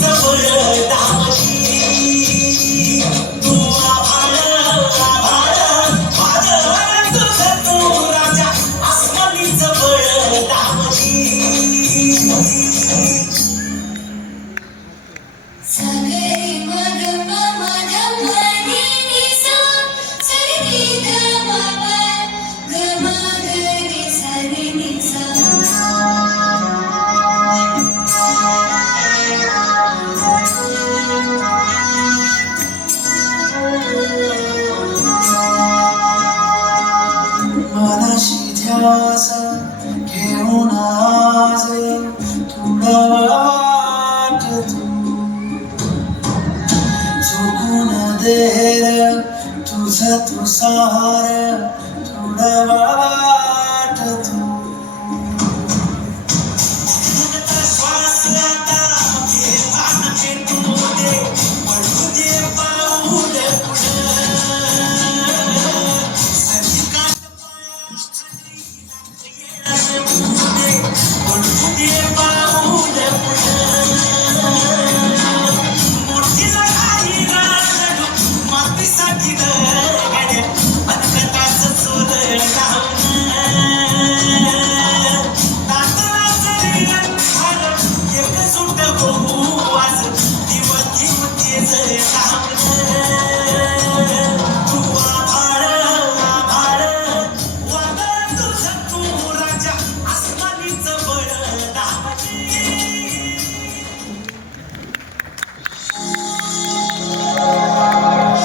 जवळ दामजी तू आभाळ आभाळ वादळ तुझं तू राजा आसमानी जवळ दामजी सागरी मग मग मनी निसा सरी ग बाबा ग मग रे सरी निसा मनाशी ध्यास घेऊन आज थोडा वाट तू चुकून देर तुझं तू सार थोडा वाट तू फक्त श्वास आता वेगानं पेटू दे पडू दे पाऊल पुढं संधिकाठ पायाखाली लागलेलं पडू दे